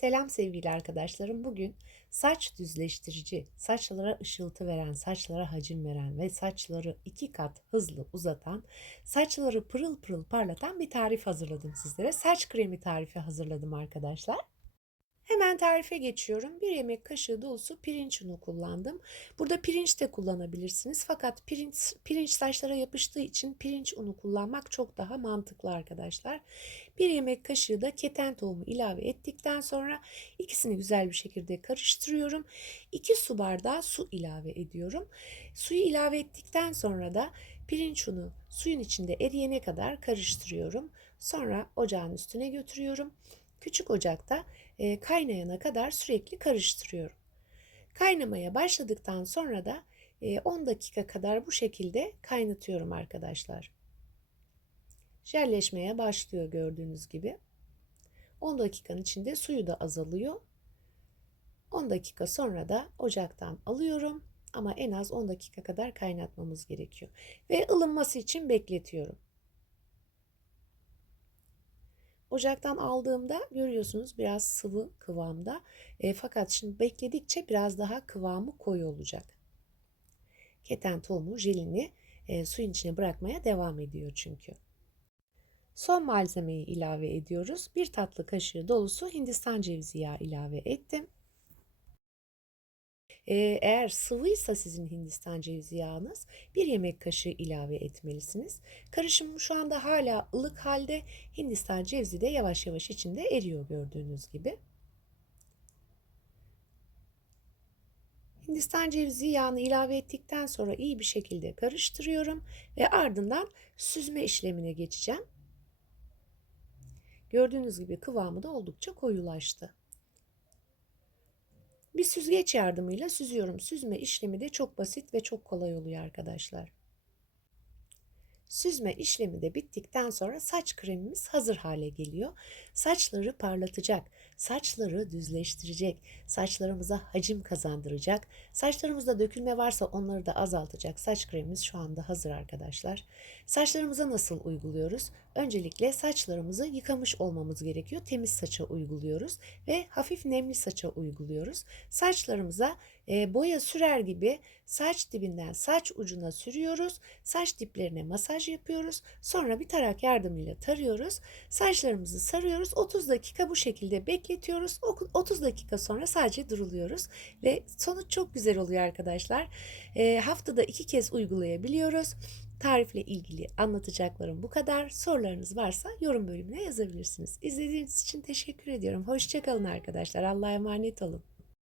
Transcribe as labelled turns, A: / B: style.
A: Selam sevgili arkadaşlarım. Bugün saç düzleştirici, saçlara ışıltı veren, saçlara hacim veren ve saçları iki kat hızlı uzatan, saçları pırıl pırıl parlatan bir tarif hazırladım sizlere. Saç kremi tarifi hazırladım arkadaşlar. Hemen tarife geçiyorum. Bir yemek kaşığı dolusu pirinç unu kullandım. Burada pirinç de kullanabilirsiniz. Fakat pirinç, pirinç saçlara yapıştığı için pirinç unu kullanmak çok daha mantıklı arkadaşlar. Bir yemek kaşığı da keten tohumu ilave ettikten sonra ikisini güzel bir şekilde karıştırıyorum. 2 su bardağı su ilave ediyorum. Suyu ilave ettikten sonra da pirinç unu suyun içinde eriyene kadar karıştırıyorum. Sonra ocağın üstüne götürüyorum. Küçük ocakta e, kaynayana kadar sürekli karıştırıyorum. Kaynamaya başladıktan sonra da e, 10 dakika kadar bu şekilde kaynatıyorum arkadaşlar. Jelleşmeye başlıyor gördüğünüz gibi. 10 dakikanın içinde suyu da azalıyor. 10 dakika sonra da ocaktan alıyorum ama en az 10 dakika kadar kaynatmamız gerekiyor. Ve ılınması için bekletiyorum. Ocaktan aldığımda görüyorsunuz biraz sıvı kıvamda. E, fakat şimdi bekledikçe biraz daha kıvamı koyu olacak. Keten tohumu jelini e, suyun içine bırakmaya devam ediyor çünkü. Son malzemeyi ilave ediyoruz. Bir tatlı kaşığı dolusu Hindistan cevizi yağı ilave ettim. Eğer sıvıysa sizin Hindistan cevizi yağınız bir yemek kaşığı ilave etmelisiniz. Karışım şu anda hala ılık halde. Hindistan cevizi de yavaş yavaş içinde eriyor gördüğünüz gibi. Hindistan cevizi yağını ilave ettikten sonra iyi bir şekilde karıştırıyorum ve ardından süzme işlemine geçeceğim. Gördüğünüz gibi kıvamı da oldukça koyulaştı. Bir süzgeç yardımıyla süzüyorum. Süzme işlemi de çok basit ve çok kolay oluyor arkadaşlar. Süzme işlemi de bittikten sonra saç kremimiz hazır hale geliyor. Saçları parlatacak, saçları düzleştirecek, saçlarımıza hacim kazandıracak, saçlarımızda dökülme varsa onları da azaltacak saç kremimiz şu anda hazır arkadaşlar. Saçlarımıza nasıl uyguluyoruz? Öncelikle saçlarımızı yıkamış olmamız gerekiyor. Temiz saça uyguluyoruz ve hafif nemli saça uyguluyoruz. Saçlarımıza boya sürer gibi saç dibinden saç ucuna sürüyoruz. Saç diplerine masaj yapıyoruz. Sonra bir tarak yardımıyla tarıyoruz. Saçlarımızı sarıyoruz. 30 dakika bu şekilde bekletiyoruz. 30 dakika sonra sadece duruluyoruz ve sonuç çok güzel oluyor arkadaşlar. E, haftada iki kez uygulayabiliyoruz. Tarifle ilgili anlatacaklarım bu kadar. Sorularınız varsa yorum bölümüne yazabilirsiniz. İzlediğiniz için teşekkür ediyorum. Hoşçakalın arkadaşlar. Allah'a emanet olun.